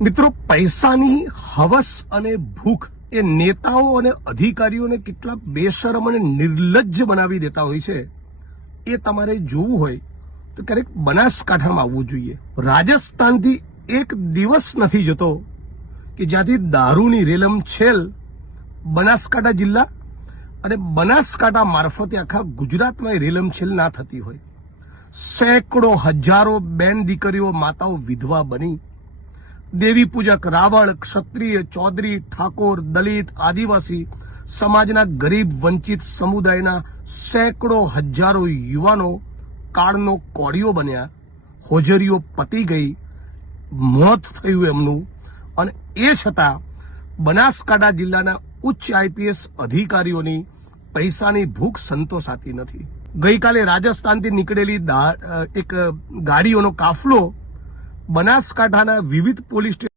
મિત્રો, પૈસાની હવસ અને ભૂખ એ નેતાઓ અને અધિકારીઓને કેટલા બેશરમ અને નિર્લજ્જ બનાવી દેતા હોય છે એ તમારે જોવું હોય તો ક્યારેક બનાસકાંઠામાં આવવું જોઈએ. રાજસ્થાનથી એક દિવસ નથી જતો કે જ્યાંથી દારૂની રેલમછેલ બનાસકાંઠા જિલ્લા અને બનાસકાંઠા મારફતે આખા ગુજરાતમાં એ રેલમછેલ ના થતી હોય. સેંકડો હજારો બેન દીકરીઓ માતાઓ વિધવા બની દેવી પૂજક, રાવળ, ક્ષત્રિય, ચૌધરી, ઠાકોર, દલિત, આદિવાસી સમાજના ગરીબ વંચિત સમુદાયના સેંકડો હજારો યુવાનો કાળનો કોળીઓ બન્યા, હોજરીઓ પતી ગઈ, મોત થયું એમનું. અને એ છતાં બનાસકાંઠા જિલ્લાના ઉચ્ચ આઈપીએસ અધિકારીઓની પૈસાની ભૂખ સંતોષાતી નથી. ગઈકાલે રાજસ્થાનથી નીકળેલી એક ગાડીઓનો કાફલો બનાસકાંઠાના વિવિધ પોલીસ